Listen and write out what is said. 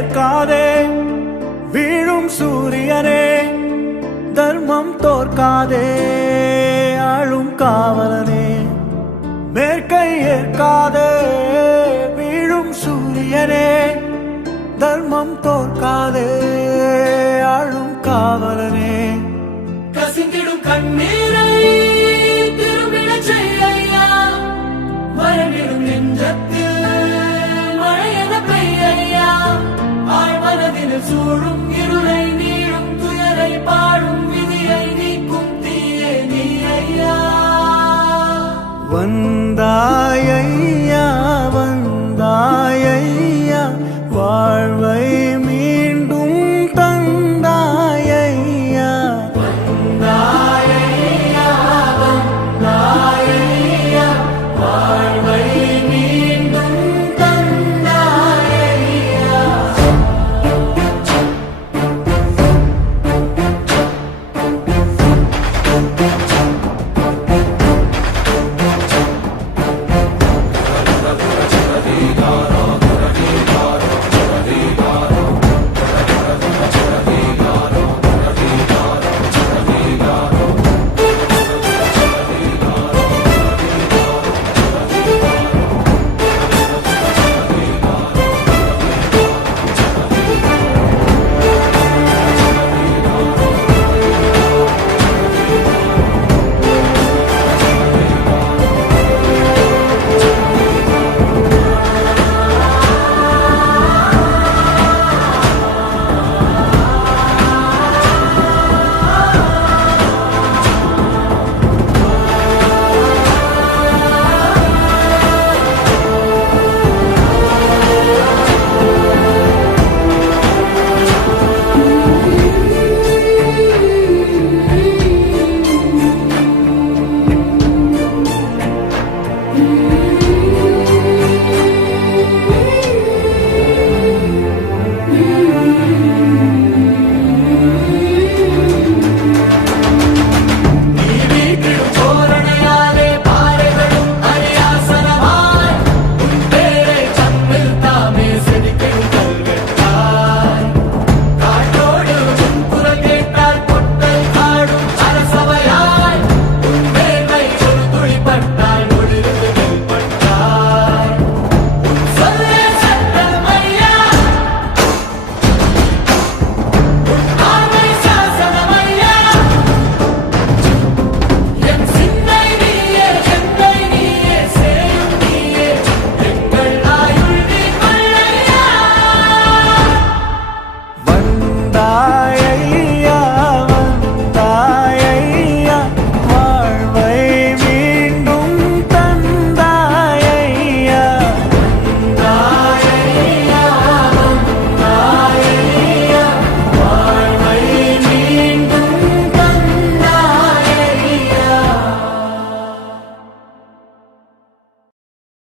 ஏற்காதே வீழும் சூரியனே தர்மம் தோற்காதே ஆளும் காவலனே. மேற்கை ஏற்காதே வீழும் சூரியனே தர்மம் தோற்காதே ஆளும் காவலனே. கசிந்திடும் கண்ணீர் ஆழ்மனதில் சூழும் இருளை நீளும் துயரை பாடும் விதியை நீக்கும் தீயே நீ ஐயா. வந்தா